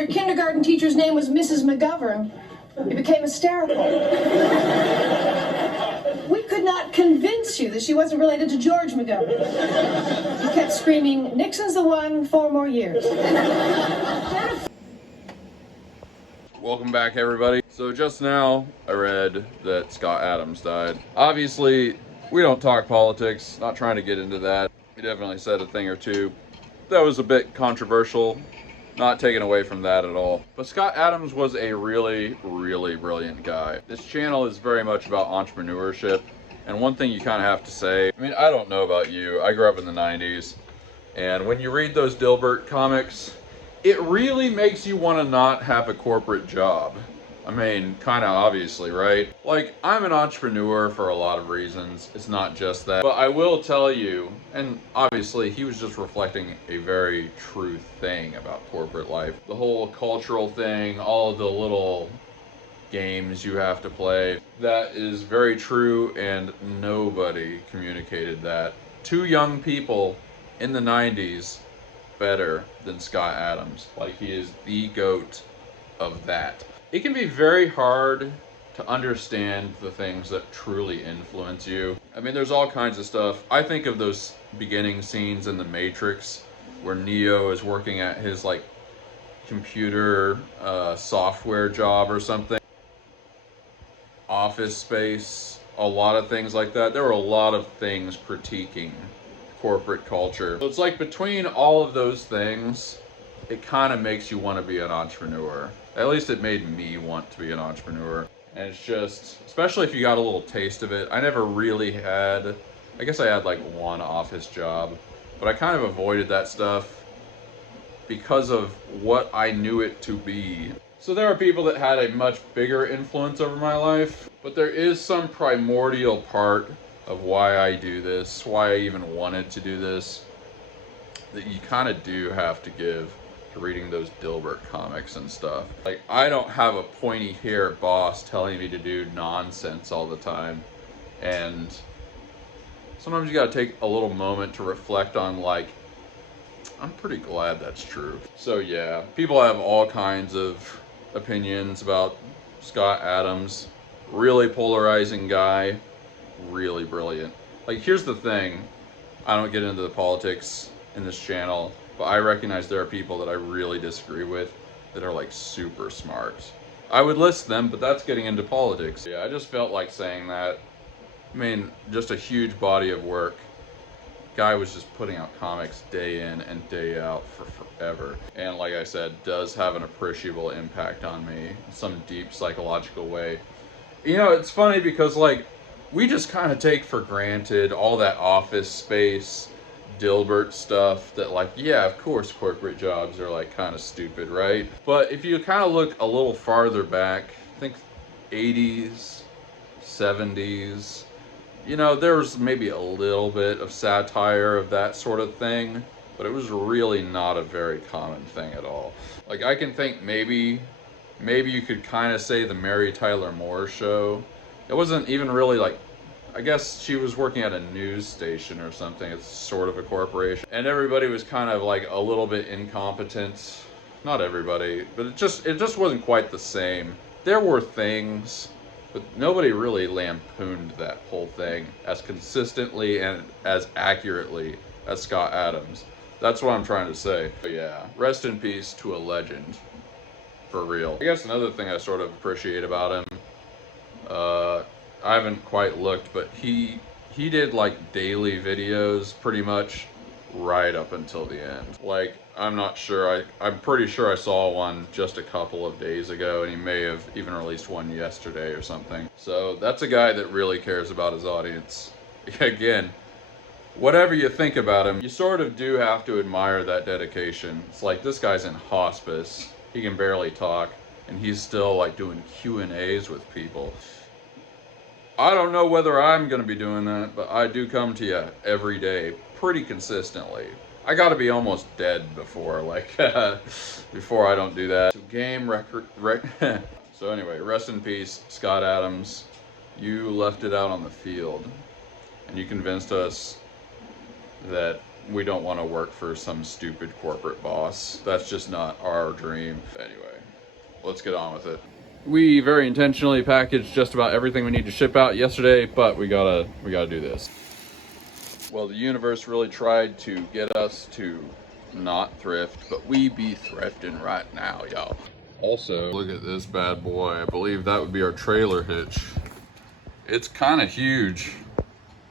your kindergarten teacher's name was Mrs. McGovern, you became hysterical. We could not convince you that she wasn't related to George McGovern. You kept screaming, Nixon's the one, 4 more years. Welcome back, everybody. So just now I read that Scott Adams died. Obviously, we don't talk politics, not trying to get into that. He definitely said a thing or two that was a bit controversial, not taken away from that at all. But Scott Adams was a really, really brilliant guy. This channel is very much about entrepreneurship, and one thing you kind of have to say, I mean, I don't know about you, I grew up in the 90s, and when you read those Dilbert comics, it really makes you want to not have a corporate job. I mean, kind of obviously, right? Like, I'm an entrepreneur for a lot of reasons. It's not just that. But I will tell you, and obviously he was just reflecting a very true thing about corporate life. The whole cultural thing, all of the little games you have to play. That is very true, and nobody communicated that to young people in the 90s better than Scott Adams. Like, he is the GOAT of that. It can be very hard to understand the things that truly influence you. I mean, there's all kinds of stuff. I think of those beginning scenes in The Matrix where Neo is working at his like computer software job or something. Office Space, a lot of things like that. There were a lot of things critiquing corporate culture. So it's like between all of those things, it kind of makes you want to be an entrepreneur. At least it made me want to be an entrepreneur. And it's just, especially if you got a little taste of it. I never really had, I guess I had like one office job, but I kind of avoided that stuff because of what I knew it to be. So there are people that had a much bigger influence over my life, but there is some primordial part of why I do this, why I even wanted to do this, that you kind of do have to give to reading those Dilbert comics and stuff. Like, I don't have a pointy hair boss telling me to do nonsense all the time, and sometimes you gotta take a little moment to reflect on, like, I'm pretty glad that's true. So yeah, people have all kinds of opinions about Scott Adams. Really polarizing guy, really brilliant. Like, here's the thing, I don't get into the politics in this channel, but I recognize there are people that I really disagree with that are like super smart. I would list them, but that's getting into politics. Yeah, I just felt like saying that. I mean, just a huge body of work. Guy was just putting out comics day in and day out for forever. And like I said, does have an appreciable impact on me in some deep psychological way. You know, it's funny because like, we just kind of take for granted all that Office Space, Dilbert stuff that like, yeah, of course corporate jobs are like kind of stupid, right? But if you kind of look a little farther back, I think 80s, 70s, you know, there was maybe a little bit of satire of that sort of thing, but it was really not a very common thing at all. Like, I can think maybe you could kind of say the Mary Tyler Moore Show. It wasn't even really like, I guess she was working at a news station or something. It's sort of a corporation. And everybody was kind of like a little bit incompetent. Not everybody, but it just wasn't quite the same. There were things, but nobody really lampooned that whole thing as consistently and as accurately as Scott Adams. That's what I'm trying to say. But yeah, rest in peace to a legend. For real. I guess another thing I sort of appreciate about him, I haven't quite looked, but he did like daily videos pretty much right up until the end. Like, I'm not sure, I'm pretty sure I saw one just a couple of days ago, and he may have even released one yesterday or something. So that's a guy that really cares about his audience. Again, whatever you think about him, you sort of do have to admire that dedication. It's like, this guy's in hospice, he can barely talk, and he's still like doing Q&As with people. I don't know whether I'm gonna be doing that, but I do come to you every day pretty consistently. I gotta be almost dead before, like, before I don't do that. So game record, so anyway, rest in peace, Scott Adams. You left it out on the field, and you convinced us that we don't want to work for some stupid corporate boss. That's just not our dream. Anyway, let's get on with it. We very intentionally packaged just about everything we need to ship out yesterday, but we gotta do this. Well, the universe really tried to get us to not thrift, but we be thrifting right now, y'all. Also, look at this bad boy. I believe that would be our trailer hitch. It's kind of huge,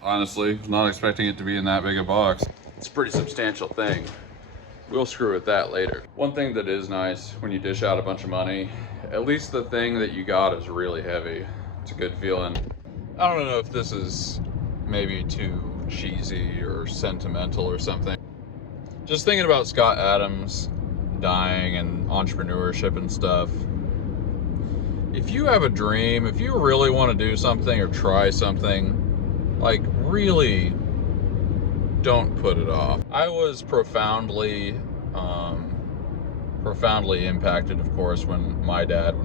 honestly. I was not expecting it to be in that big a box. It's a pretty substantial thing. We'll screw with that later. One thing that is nice when you dish out a bunch of money, at least the thing that you got is really heavy. It's a good feeling. I don't know if this is maybe too cheesy or sentimental or something. Just thinking about Scott Adams dying and entrepreneurship and stuff. If you have a dream, if you really want to do something or try something, like really don't put it off. I was profoundly impacted, of course, when my dad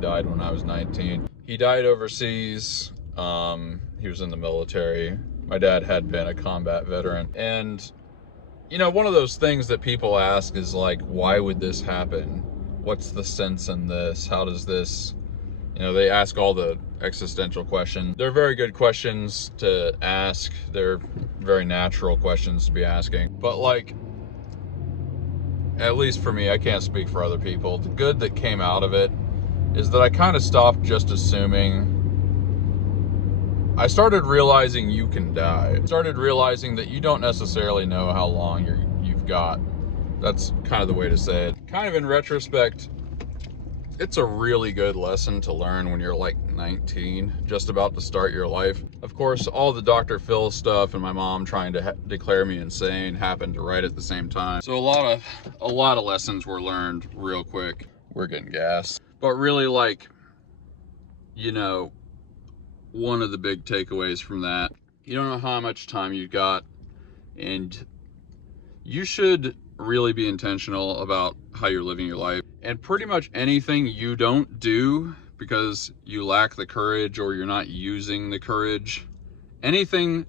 died when I was 19. He died overseas. He was in the military. My dad had been a combat veteran. And, you know, one of those things that people ask is like, why would this happen? What's the sense in this? How does this, you know, they ask all the existential questions. They're very good questions to ask. They're very natural questions to be asking. But like, at least for me, I can't speak for other people. The good that came out of it is that I kind of stopped just assuming. I started realizing you can die. I started realizing that you don't necessarily know how long you've got. That's kind of the way to say it. Kind of in retrospect, it's a really good lesson to learn when you're like 19, just about to start your life. Of course, all the Dr. Phil stuff and my mom trying to declare me insane happened right at the same time. So a lot of lessons were learned real quick. We're getting gas. But really, like, you know, one of the big takeaways from that, you don't know how much time you've got, and you should really be intentional about how you're living your life. And pretty much anything you don't do because you lack the courage or you're not using the courage, anything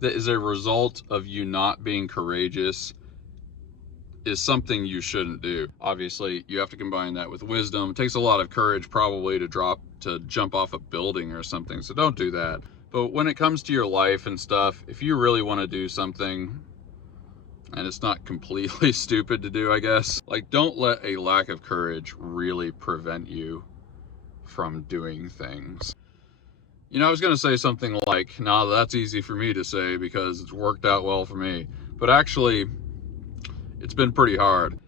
that is a result of you not being courageous is something you shouldn't do. Obviously, you have to combine that with wisdom. It takes a lot of courage probably to jump off a building or something, so don't do that. But when it comes to your life and stuff, if you really want to do something, and it's not completely stupid to do, I guess, like, don't let a lack of courage really prevent you from doing things. You know, I was gonna say something like, nah, that's easy for me to say because it's worked out well for me. But actually, it's been pretty hard.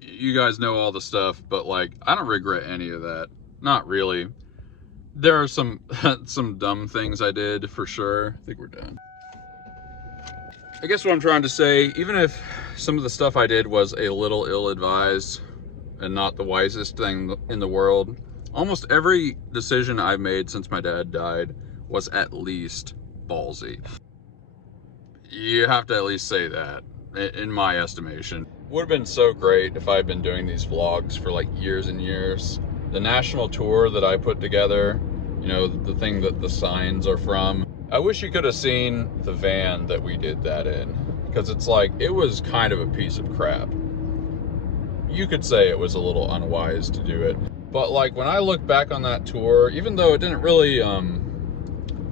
You guys know all the stuff, but like, I don't regret any of that. Not really. There are some dumb things I did for sure. I think we're done. I guess what I'm trying to say, even if some of the stuff I did was a little ill-advised and not the wisest thing in the world, almost every decision I've made since my dad died was at least ballsy. You have to at least say that, in my estimation. Would have been so great if I had been doing these vlogs for like years and years. The national tour that I put together, you know, the thing that the signs are from, I wish you could have seen the van that we did that in, because it's like, it was kind of a piece of crap. You could say it was a little unwise to do it, but like, when I look back on that tour, even though it didn't really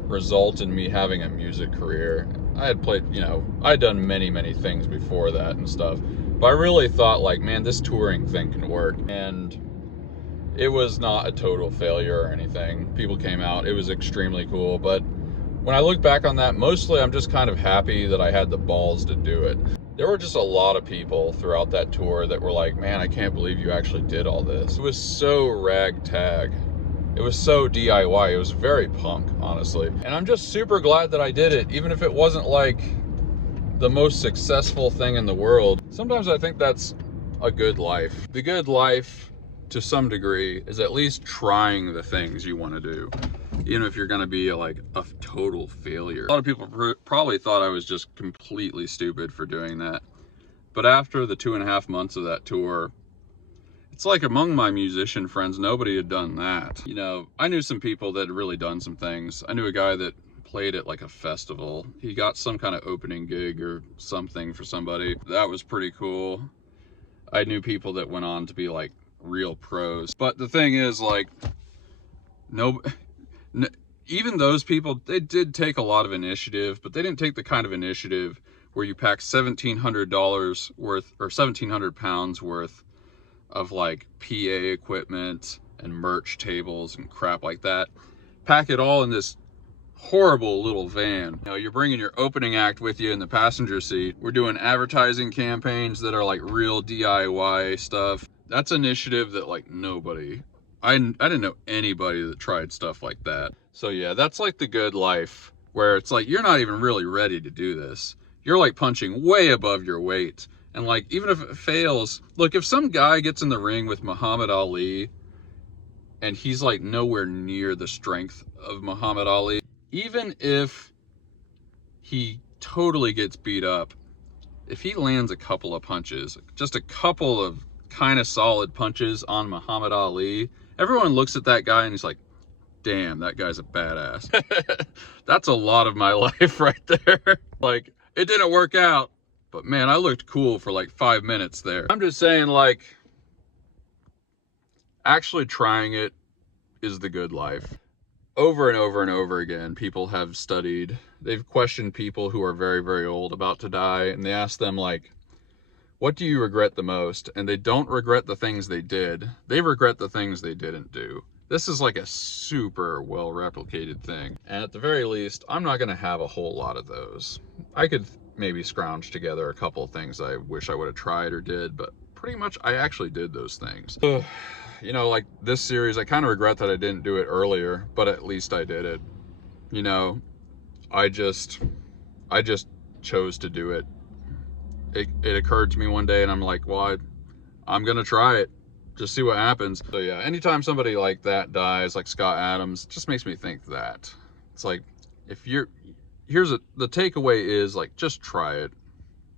result in me having a music career, I had played, you know, I'd done many things before that and stuff, but I really thought like, man, this touring thing can work. And it was not a total failure or anything. People came out, it was extremely cool, but when I look back on that, mostly I'm just kind of happy that I had the balls to do it. There were just a lot of people throughout that tour that were like, man, I can't believe you actually did all this. It was so ragtag. It was so DIY. It was very punk, honestly. And I'm just super glad that I did it, even if it wasn't like the most successful thing in the world. Sometimes I think that's a good life. The good life, to some degree, is at least trying the things you want to do, even if you're going to be like a total failure. A lot of people probably thought I was just completely stupid for doing that. But after the 2.5 months of that tour, it's like among my musician friends, nobody had done that. You know, I knew some people that had really done some things. I knew a guy that played at like a festival. He got some kind of opening gig or something for somebody. That was pretty cool. I knew people that went on to be like real pros. But the thing is, like, even those people, they did take a lot of initiative, but they didn't take the kind of initiative where you pack $1,700 worth, or 1,700 pounds worth of like PA equipment and merch tables and crap like that. Pack it all in this horrible little van. You know, you're bringing your opening act with you in the passenger seat. We're doing advertising campaigns that are like real DIY stuff. That's initiative that like nobody, I didn't know anybody that tried stuff like that. So yeah, that's like the good life, where it's like you're not even really ready to do this. You're like punching way above your weight. And like, even if it fails, look, if some guy gets in the ring with Muhammad Ali and he's like nowhere near the strength of Muhammad Ali, even if he totally gets beat up, if he lands a couple of punches, just a couple of kind of solid punches on Muhammad Ali, everyone looks at that guy and he's like, damn, that guy's a badass. That's a lot of my life right there. Like, it didn't work out, but man, I looked cool for like 5 minutes there. I'm just saying, like, actually trying it is the good life. Over and over and over again, people have studied, they've questioned people who are very, very old, about to die, and they ask them, like, what do you regret the most? And they don't regret the things they did. They regret the things they didn't do. This is like a super well replicated thing. And at the very least, I'm not going to have a whole lot of those. I could maybe scrounge together a couple of things I wish I would have tried or did, but pretty much I actually did those things. You know, like this series, I kind of regret that I didn't do it earlier, but at least I did it. You know, I just chose to do it. It occurred to me one day and I'm like, well, I'm going to try it. Just see what happens. So yeah, anytime somebody like that dies, like Scott Adams, it just makes me think that. It's like, if you're, the takeaway is like, just try it.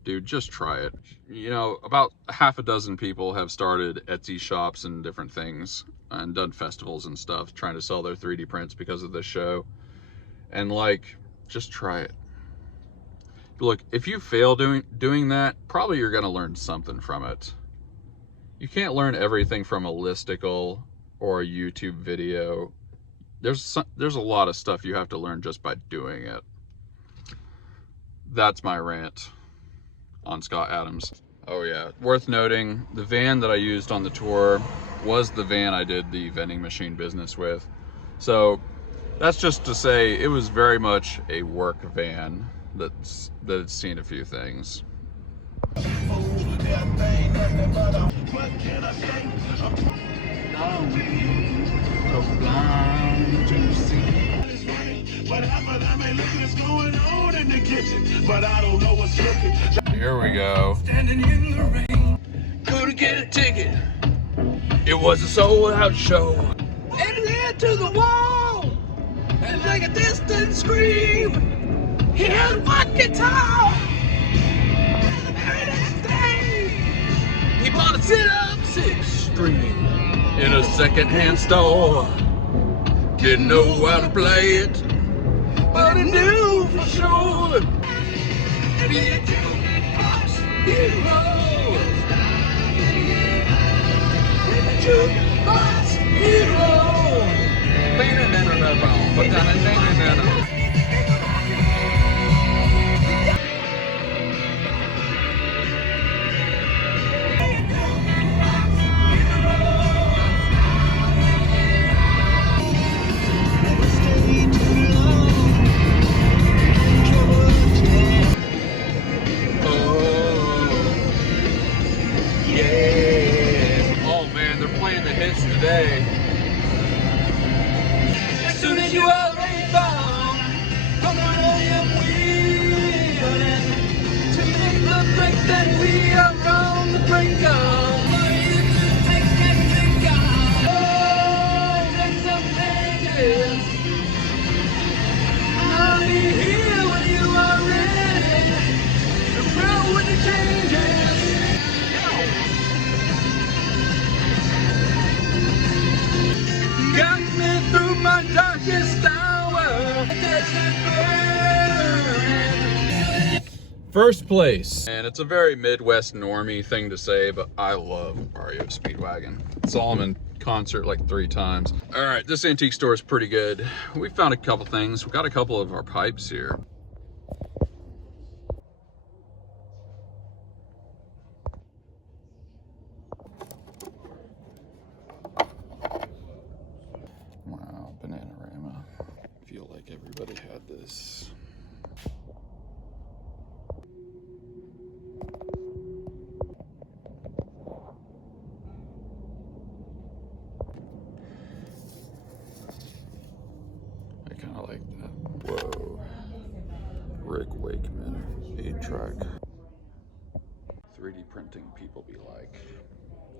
Dude, just try it. You know, about half a dozen people have started Etsy shops and different things and done festivals and stuff trying to sell their 3D prints because of this show. And like, just try it. Look, if you fail doing that, probably you're gonna learn something from it. You can't learn everything from a listicle or a YouTube video. There's a lot of stuff you have to learn just by doing it. That's my rant on Scott Adams. Oh yeah, worth noting, the van that I used on the tour was the van I did the vending machine business with. So that's just to say it was very much a work van that's seen a few things. Here we go. Standing in the rain, couldn't get a ticket. It was a sold-out show. And led to the wall, and like a distant scream. He had one guitar. And the very next day, he bought a sit-up 6-string in a second-hand store. Didn't know how to play it, but he knew for sure. And be a jukebox hero. A jukebox hero. Today. As soon as you are rebound, I'm gonna am willing to make the break that we are on the brink of. Oh, make some changes. I'll be here when you are ready to roll with the changes. First place. And it's a very Midwest normie thing to say, but I love REO Speedwagon. Saw them in concert like 3 times. All right, this antique store is pretty good. We found a couple things. We got a couple of our pipes here. Wow, Bananarama. I feel like everybody had this. I kind of like that. Whoa. Rick Wakeman, 8-track. 3D printing people be like,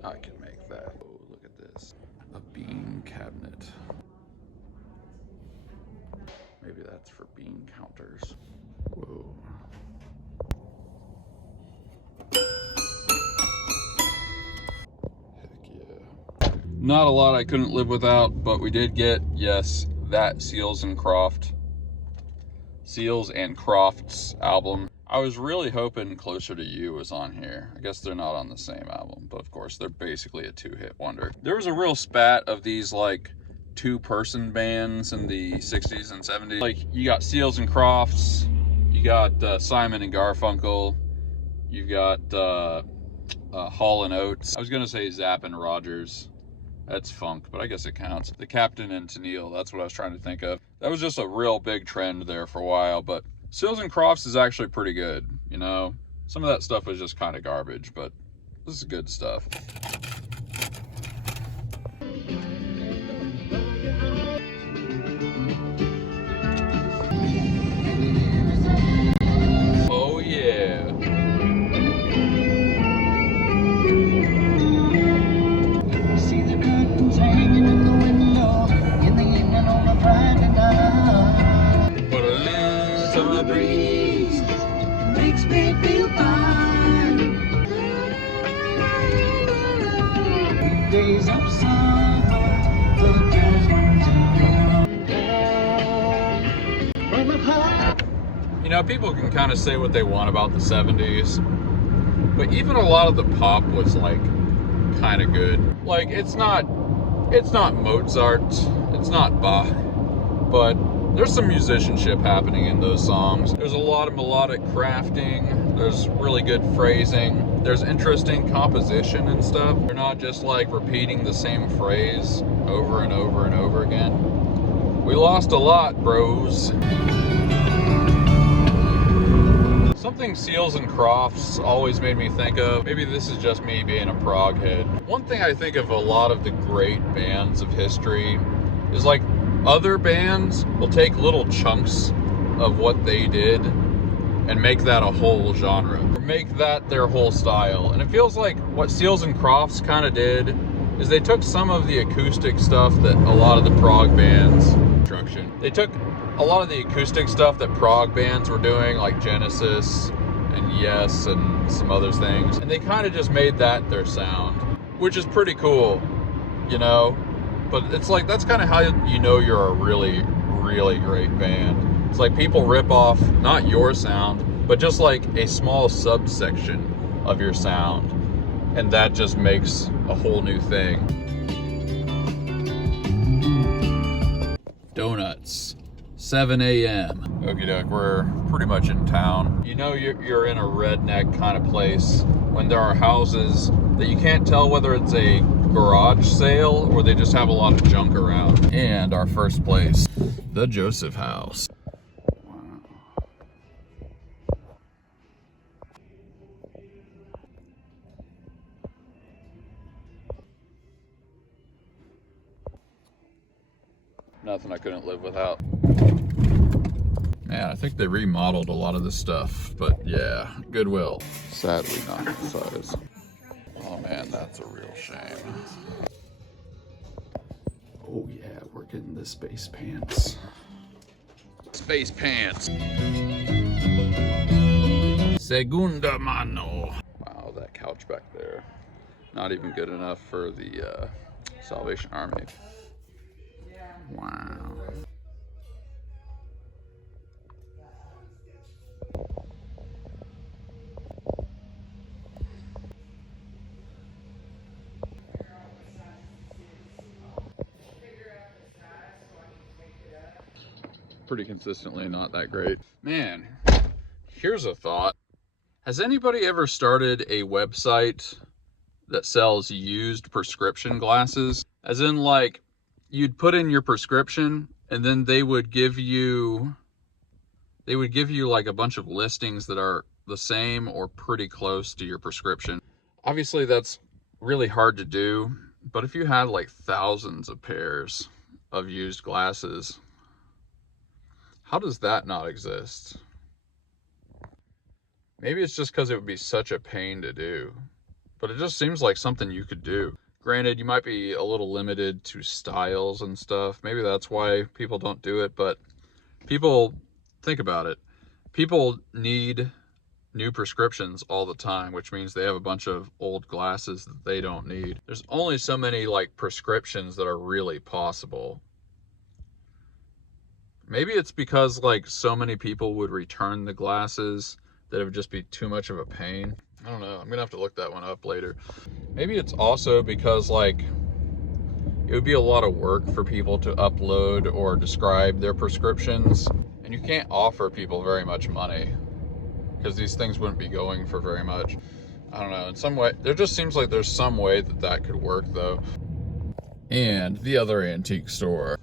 I can make that. Oh, look at this. A bean cabinet. Maybe that's for bean counters. Whoa. Heck yeah. Not a lot I couldn't live without, but we did get, yes, that Seals and Crofts album. I was really hoping Closer to You was on here. I guess they're not on the same album, but of course they're basically a 2-hit wonder. There was a real spat of these like 2-person bands in the 60s and 70s. Like you got Seals and Crofts, you got Simon and Garfunkel, you've got Hall and Oates. I was gonna say Zapp and Rogers. That's funk, but I guess it counts. The Captain and Tennille, that's what I was trying to think of. That was just a real big trend there for a while, but Seals and Crofts is actually pretty good, you know? Some of that stuff was just kind of garbage, but this is good stuff. Oh yeah. See the curtains hanging in the window in the evening on a Friday night. But a little breeze Makes me feel fine. Days of summer, the judgment from the heart. You know, people can kind of say what they want about the 70s, but even a lot of the pop was like kind of good. Like it's not Mozart, it's not Bach, but there's some musicianship happening in those songs. There's a lot of melodic crafting, there's really good phrasing, there's interesting composition and stuff. They're not just like repeating the same phrase over and over and over again. We lost a lot, bros. Something Seals and Crofts always made me think of, maybe this is just me being a prog head. One thing I think of a lot of the great bands of history is like other bands will take little chunks of what they did and make that a whole genre, or make that their whole style. And it feels like what Seals and Crofts kind of did is they took some of the acoustic stuff that a lot of the prog bands, they took a lot of the acoustic stuff that prog bands were doing, like Genesis and Yes and some other things, and they kind of just made that their sound, which is pretty cool, you know? But it's like, that's kind of how you know you're a really, really great band. It's like people rip off, not your sound, but just like a small subsection of your sound, and that just makes a whole new thing. Donuts. 7 a.m. Okie doke, we're pretty much in town. You know you're in a redneck kind of place when there are houses that you can't tell whether it's a garage sale or they just have a lot of junk around. And our first place, the Joseph House. Wow. Nothing I couldn't live without. Man, I think they remodeled a lot of this stuff, but yeah, Goodwill. Sadly not the size. Oh man, that's a real shame. Oh yeah, we're getting the space pants. Space pants. Segunda mano. Wow, that couch back there. Not even good enough for the Salvation Army. Wow. pretty consistently not that great. Man, here's a thought. Has anybody ever started a website that sells used prescription glasses? As in, like, you'd put in your prescription and then they would give you like a bunch of listings that are the same or pretty close to your prescription. Obviously that's really hard to do, but if you had like thousands of pairs of used glasses, how does that not exist? Maybe it's just because it would be such a pain to do, but it just seems like something you could do. Granted, you might be a little limited to styles and stuff. Maybe that's why people don't do it, but people, think about it. People need new prescriptions all the time, which means they have a bunch of old glasses that they don't need. There's only so many like prescriptions that are really possible. Maybe it's because like so many people would return the glasses that it would just be too much of a pain. I don't know. I'm gonna have to look that one up later. Maybe it's also because like it would be a lot of work for people to upload or describe their prescriptions, and you can't offer people very much money because these things wouldn't be going for very much. I don't know. In some way, there just seems like there's some way that that could work though. And the other antique store.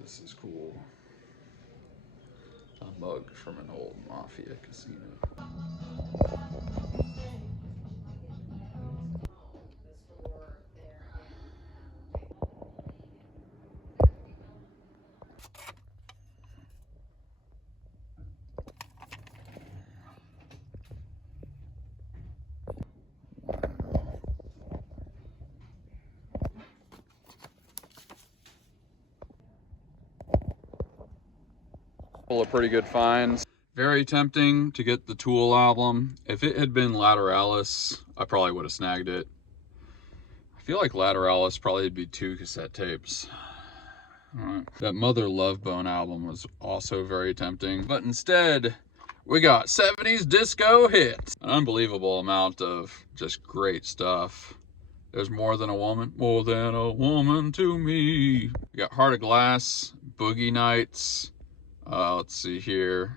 This is cool. A mug from an old mafia casino. Full of pretty good finds. Very tempting to get the Tool album. If it had been Lateralis, I probably would have snagged it. I feel like Lateralis probably would be 2 cassette tapes. That Mother Love Bone album was also very tempting, but instead we got 70s disco hits. An unbelievable amount of just great stuff. There's More Than a Woman to Me. We got Heart of Glass, Boogie Nights. Let's see here.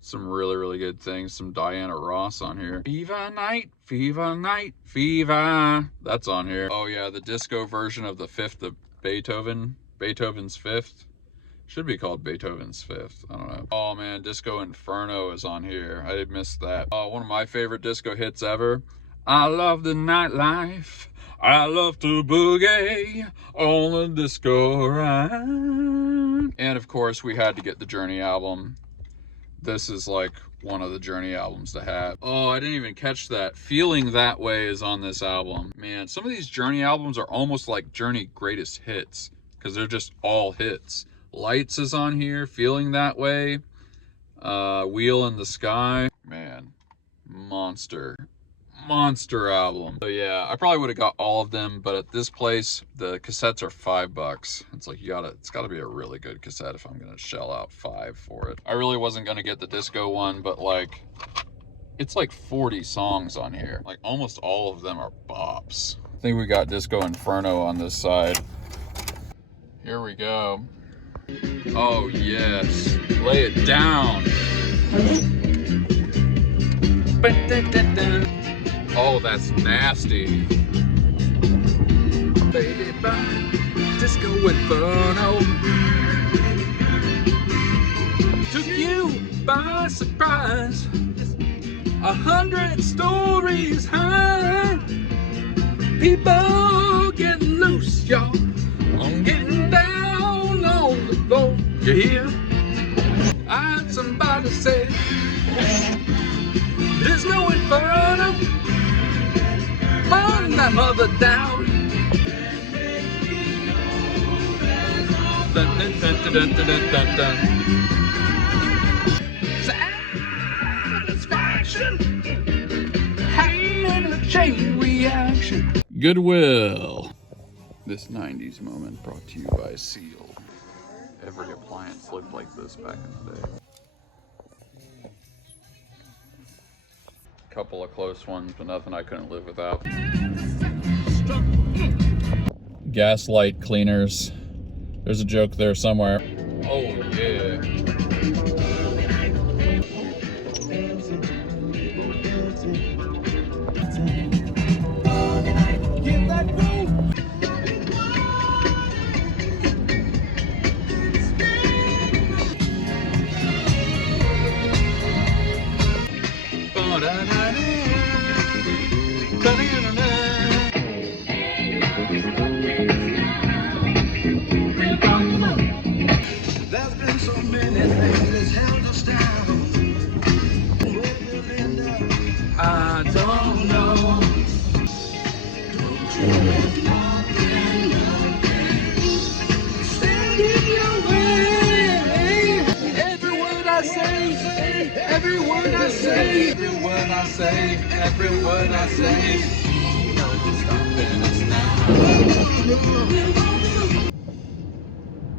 Some really good things. Some Diana Ross on here. Fever Night, Fever Night, Fever. That's on here. Oh yeah, the disco version of the Fifth of Beethoven. Beethoven's Fifth. Should be called Beethoven's Fifth. I don't know. Oh man, Disco Inferno is on here. I did miss that. One of my favorite disco hits ever. I love the nightlife. I love to boogie on the disco ride. And of course, we had to get the Journey album. This is like one of the Journey albums to have. Oh, I didn't even catch that. Feeling That Way is on this album. Man, some of these Journey albums are almost like Journey greatest hits because they're just all hits. Lights is on here. Feeling That Way. Wheel in the Sky. Man, monster album. So yeah, I probably would have got all of them, but at this place the cassettes are $5. It's like it's gotta be a really good cassette if I'm gonna shell out $5 for it. I really wasn't gonna get the disco one, but like it's like 40 songs on here. Like almost all of them are bops. I think we got Disco Inferno on this side. Here we go. Oh yes, lay it down. Oh, that's nasty. Baby, bye. Disco Inferno. Took you by surprise. 100 stories high. People getting loose, y'all. I'm getting down on the floor. You hear? I heard somebody say, Disco Inferno. Burn that mother down. Dun, dun, dun, dun, dun, dun, dun. Satisfaction. Hand in a chain reaction. Goodwill. This 90s moment brought to you by Seal. Every appliance looked like this back in the day. Couple of close ones, but nothing I couldn't live without. Gaslight cleaners. There's a joke there somewhere. Oh yeah. There's been so many things that's held us down. Where we'll end up, I don't know. stand in your way. Every word I say, every word I say, every word I say, every word I say. No stopping us now.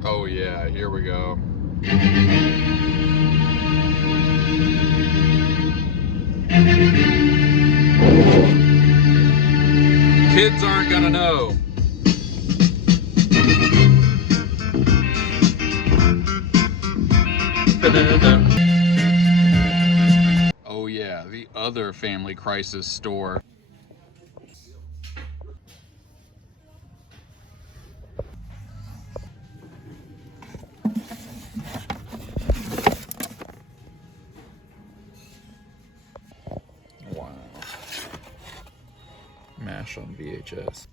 Oh yeah, here we go. Kids aren't gonna know. Oh yeah, the other Family Crisis store. Wow. MASH on VHS.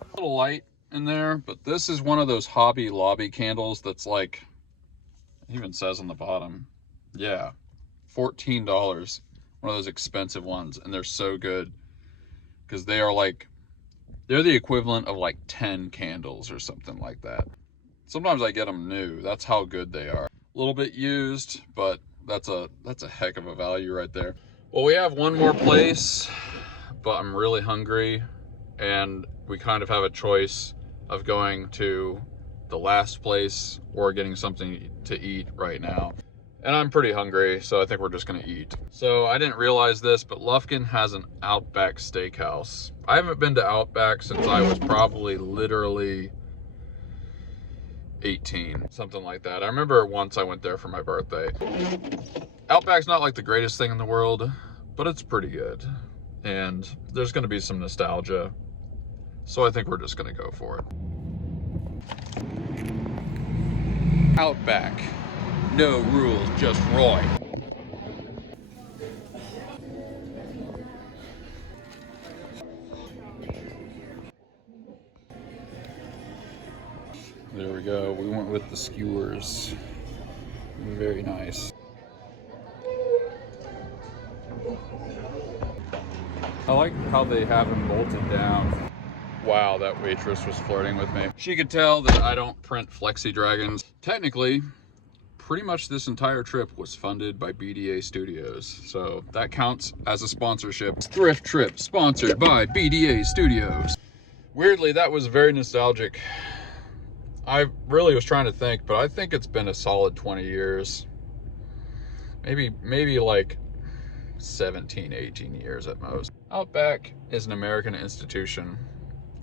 A little light in there, but this is one of those Hobby Lobby candles that's like, it even says on the bottom, yeah, $14. One of those expensive ones, and they're so good because they are like, they're the equivalent of like 10 candles or something like that. Sometimes I get them new. That's how good they are. A little bit used, but that's a heck of a value right there. Well, we have one more place, but I'm really hungry, and we kind of have a choice of going to the last place or getting something to eat right now. And I'm pretty hungry, so I think we're just gonna eat. So I didn't realize this, but Lufkin has an Outback steakhouse. I haven't been to Outback since I was probably literally 18, something like that. I remember once I went there for my birthday. Outback's not like the greatest thing in the world, but it's pretty good. And there's gonna be some nostalgia. So I think we're just gonna go for it. Outback. No rules, just Roy. There we go. We went with the skewers. Very nice. I like how they have them bolted down. Wow, that waitress was flirting with me. She could tell that I don't print Flexi Dragons. Technically, pretty much this entire trip was funded by BDA Studios. So that counts as a sponsorship. Thrift trip sponsored by BDA Studios. Weirdly, that was very nostalgic. I really was trying to think, but I think it's been a solid 20 years. Maybe like 17, 18 years at most. Outback is an American institution.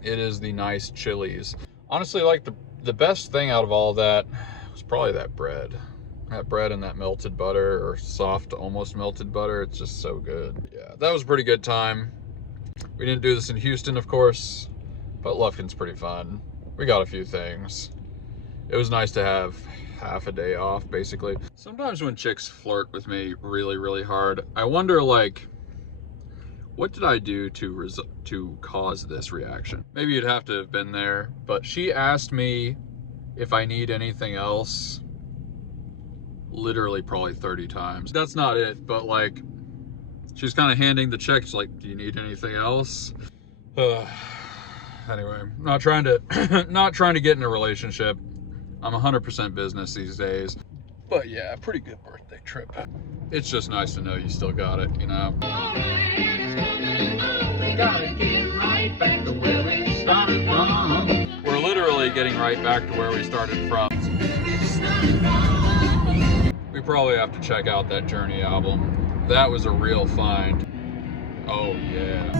It is the nice Chili's. Honestly, like the best thing out of all of that was probably that bread. That bread and that melted butter, or soft, almost melted butter. It's just so good. Yeah, that was a pretty good time. We didn't do this in Houston, of course, but Lufkin's pretty fun. We got a few things. It was nice to have half a day off, basically. Sometimes when chicks flirt with me really, really hard, I wonder, like, what did I do to cause this reaction? Maybe you'd have to have been there, but she asked me if I need anything else literally probably 30 times. That's not it, but like, she's kind of handing the check. She's like, do you need anything else? Anyway, not trying to get in a relationship. I'm 100% business these days. But yeah, pretty good birthday trip. It's just nice to know you still got it, you know? Gotta get right back. getting right back to where we started from. We probably have to check out that Journey album. That was a real find. Oh yeah.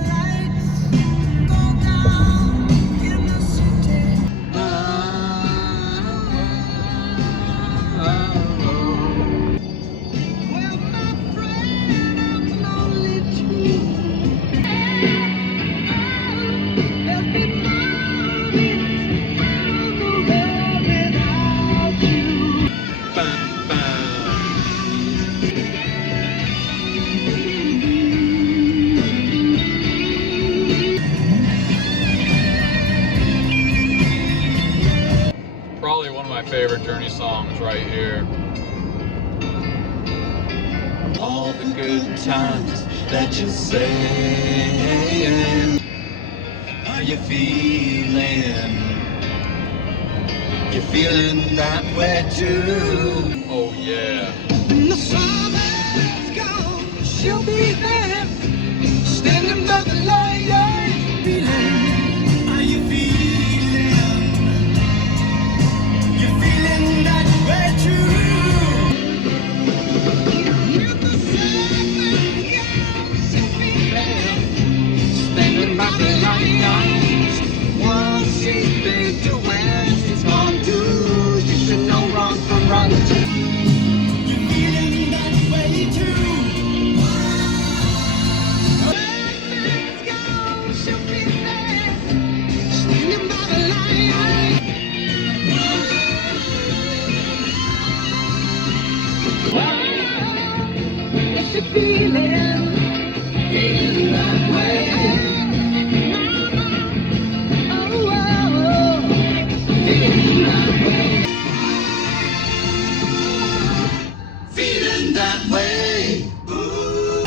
Probably one of my favorite Journey songs right here. All the good times that you say, are you feeling? You're feeling that way too. Oh yeah. When the summer's gone, she'll be there, standing by the light. Feeling, are you feeling? You're feeling that way too. When the summer's gone, she'll be there, standing by the light. Once she's been to where she's gone to, you should know wrong from right. You're feeling that way too. Let's go, she'll be there, standing by the light. If you're feeling that way. Feeling that way. Ooh,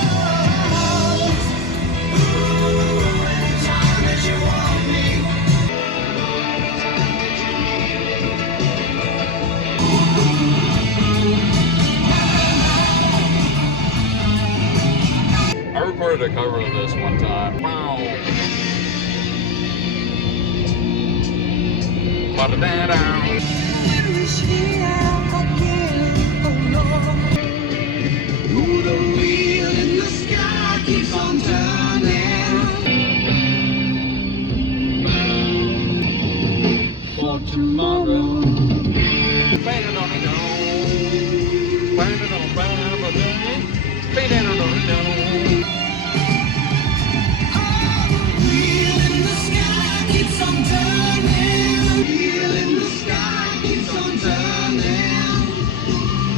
anytime that you want me. I recorded a cover of this one time. Wow. Ba-da-da-da. Ooh, the wheel in the sky keeps on turning. For tomorrow. Wheel in the sky keeps on turning. Wheel in the sky keeps on turning.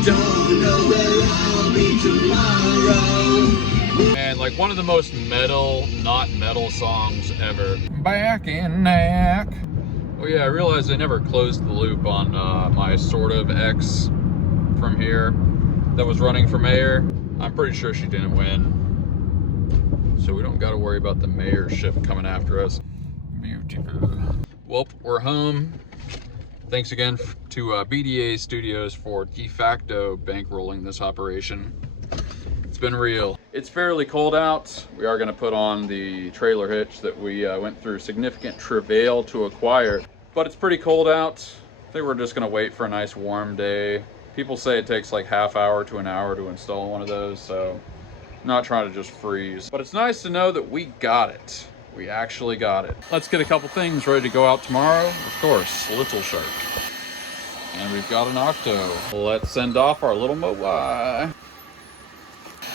Don't know where I'll be tomorrow. And like one of the most metal, not metal songs ever. Back in Knack. Oh yeah, I realized I never closed the loop on my sort of ex from here that was running for mayor. I'm pretty sure she didn't win. So we don't gotta worry about the mayorship coming after us. Beautiful. Well, we're home. Thanks again to BDA Studios for de facto bankrolling this operation. It's been real. It's fairly cold out. We are gonna put on the trailer hitch that we went through significant travail to acquire, but it's pretty cold out. I think we're just gonna wait for a nice warm day. People say it takes like half hour to an hour to install one of those, so I'm not trying to just freeze. But it's nice to know that we got it. We actually got it. Let's get a couple things ready to go out tomorrow. Of course, Little Shark. And we've got an Octo. Let's send off our little Moai.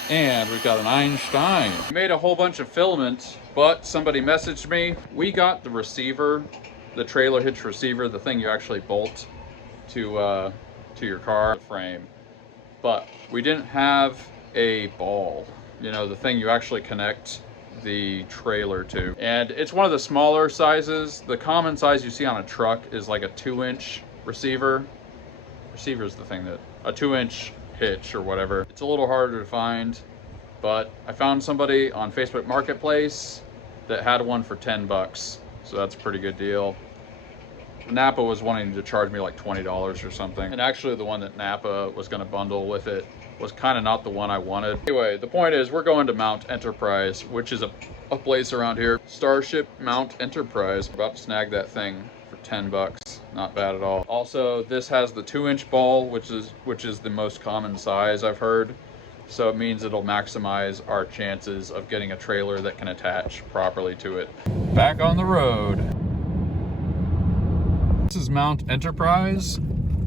And we've got an Einstein. We made a whole bunch of filament, but somebody messaged me. We got the receiver, the trailer hitch receiver, the thing you actually bolt to your car frame. But we didn't have a ball, you know, the thing you actually connect the trailer to. And it's one of the smaller sizes. The common size you see on a truck is like a 2-inch receiver. Receiver is the thing that, a 2-inch hitch or whatever. It's a little harder to find, but I found somebody on Facebook Marketplace that had one for 10 bucks. So that's a pretty good deal. Napa was wanting to charge me like $20 or something. And actually the one that Napa was gonna bundle with it was kind of not the one I wanted. Anyway, the point is we're going to Mount Enterprise, which is a place around here. Starship Mount Enterprise. We're about to snag that thing for 10 bucks. Not bad at all. Also, this has the 2-inch ball, which is the most common size I've heard. So it means it'll maximize our chances of getting a trailer that can attach properly to it. Back on the road. This is Mount Enterprise.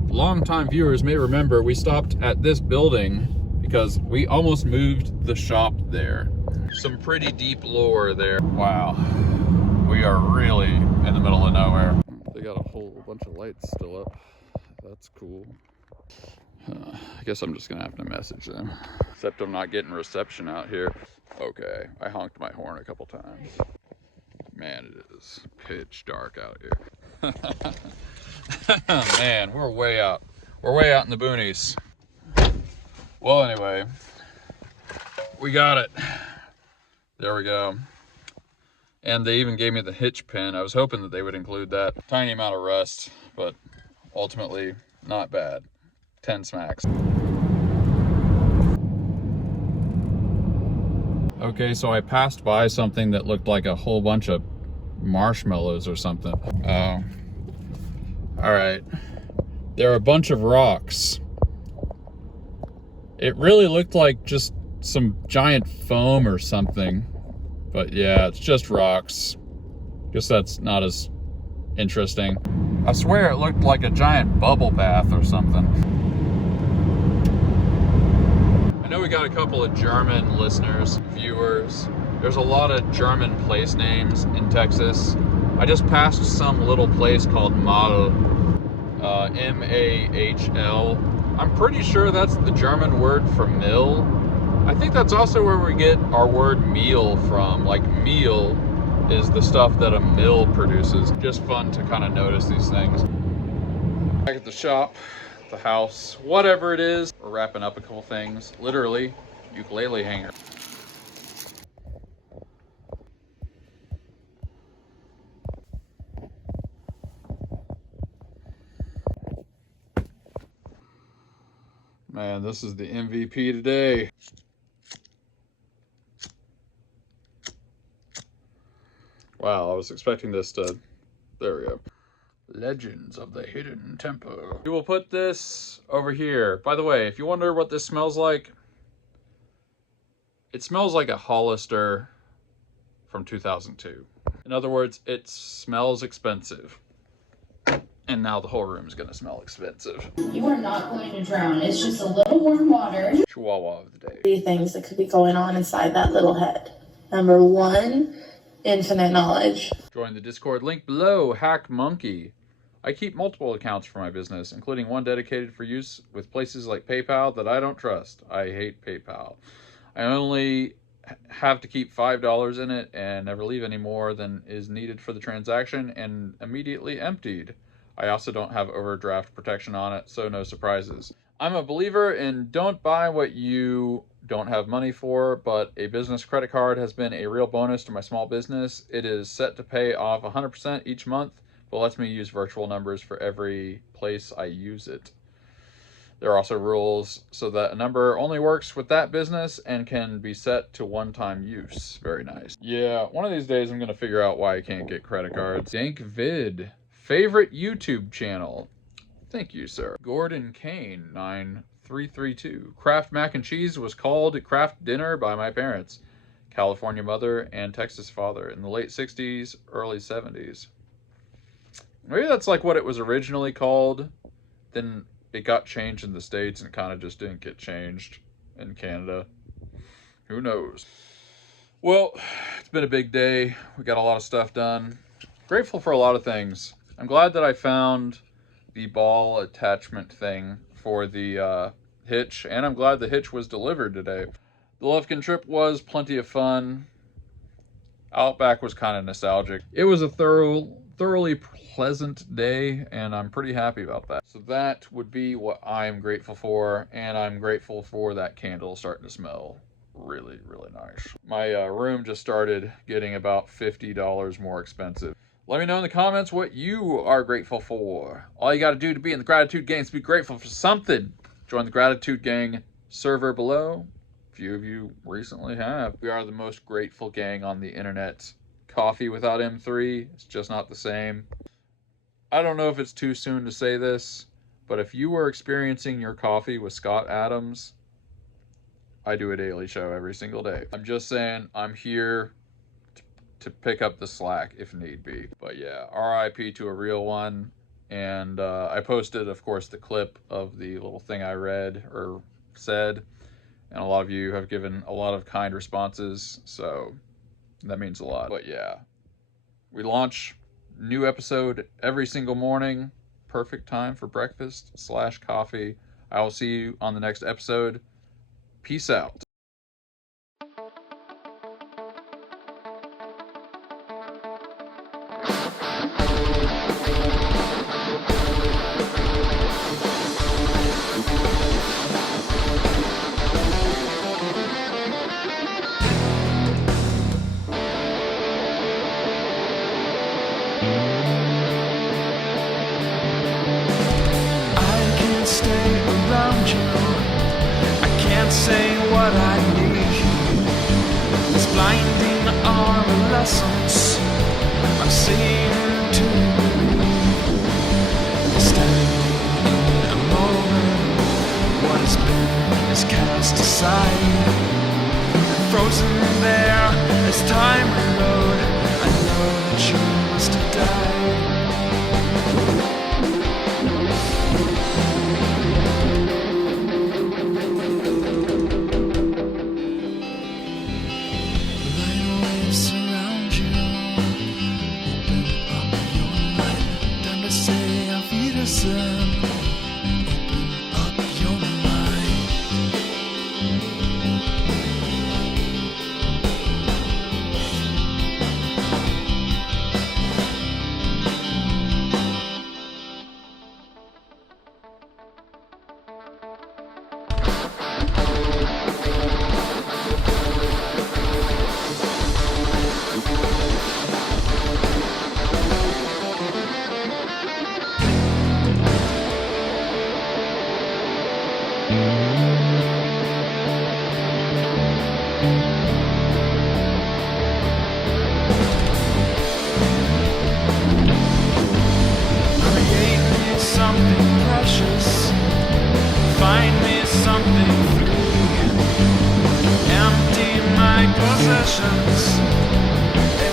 Longtime viewers may remember we stopped at this building because we almost moved the shop there. Some pretty deep lore there. Wow. We are really in the middle of nowhere. They got a whole bunch of lights still up. That's cool. I guess I'm just gonna have to message them. Except I'm not getting reception out here. Okay, I honked my horn a couple times. Man, it is pitch dark out here. Man, we're way out. We're way out in the boonies. Well, anyway, we got it. There we go. And they even gave me the hitch pin. I was hoping that they would include that. Tiny amount of rust, but ultimately not bad. 10 smacks. Okay, so I passed by something that looked like a whole bunch of marshmallows or something. Oh. All right. There are a bunch of rocks. It really looked like just some giant foam or something. But yeah, it's just rocks. Guess that's not as interesting. I swear it looked like a giant bubble bath or something. I know we got a couple of German listeners, viewers. There's a lot of German place names in Texas. I just passed some little place called Mahl, M-A-H-L. I'm pretty sure that's the German word for mill. I think that's also where we get our word meal from. Like, meal is the stuff that a mill produces. Just fun to kind of notice these things. Back at the shop, the house, whatever it is. We're wrapping up a couple things. Literally, ukulele hanger. Man, this is the MVP today. Wow, I was expecting this to... There we go. Legends of the Hidden Temple. We will put this over here. By the way, if you wonder what this smells like, it smells like a Hollister from 2002. In other words, it smells expensive. And now the whole room is going to smell expensive. You are not going to drown. It's just a little warm water. Chihuahua of the day. 3 things that could be going on inside that little head. Number 1, infinite knowledge. Join the Discord link below. Hack Monkey. I keep multiple accounts for my business, including one dedicated for use with places like PayPal that I don't trust. I hate PayPal. I only have to keep $5 in it and never leave any more than is needed for the transaction and immediately emptied. I also don't have overdraft protection on it, so no surprises. I'm a believer in don't buy what you don't have money for, but a business credit card has been a real bonus to my small business. It is set to pay off 100% each month, but lets me use virtual numbers for every place I use it. There are also rules so that a number only works with that business and can be set to one-time use. Very nice. Yeah, one of these days I'm going to figure out why I can't get credit cards. Dank Vid. Favorite YouTube channel? Thank you, sir. Gordon Kane, 9332. Kraft mac and cheese was called Kraft dinner by my parents, California mother and Texas father, in the late 60s, early 70s. Maybe that's like what it was originally called. Then it got changed in the States and kind of just didn't get changed in Canada. Who knows? Well, it's been a big day. We got a lot of stuff done. Grateful for a lot of things. I'm glad that I found the ball attachment thing for the hitch, and I'm glad the hitch was delivered today. The Lufkin trip was plenty of fun. Outback was kind of nostalgic. It was a thoroughly pleasant day, and I'm pretty happy about that. So that would be what I'm grateful for, and I'm grateful for that candle starting to smell really, really nice. My room just started getting about $50 more expensive. Let me know in the comments what you are grateful for. All you got to do to be in the Gratitude Gang is be grateful for something. Join the Gratitude Gang server below. A few of you recently have. We are the most grateful gang on the internet. Coffee without M3, it's just not the same. I don't know if it's too soon to say this, but if you are experiencing your coffee with Scott Adams, I do a daily show every single day. I'm just saying, I'm here to pick up the slack if need be. But yeah, RIP to a real one. And I posted, of course, the clip of the little thing I read or said, and a lot of you have given a lot of kind responses, so that means a lot. But yeah, we launch new episode every single morning. Perfect time for breakfast / coffee. I will see you on the next episode. Peace out. Stay around you. I can't say what I need. It's blinding our lessons. I'm seeing to standing in a moment. What has been is cast aside, frozen there as time rode. I know that you must have died.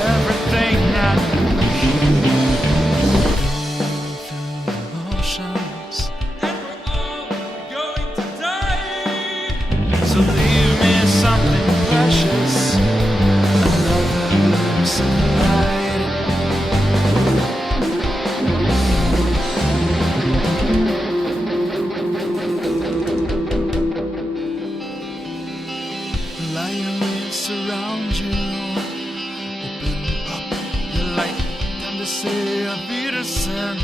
Everything I through the oceans, and we're all going to die. So leave me something precious, another glimpse of light. Lions surround you. Open up your light, time to say a Wiedersehen.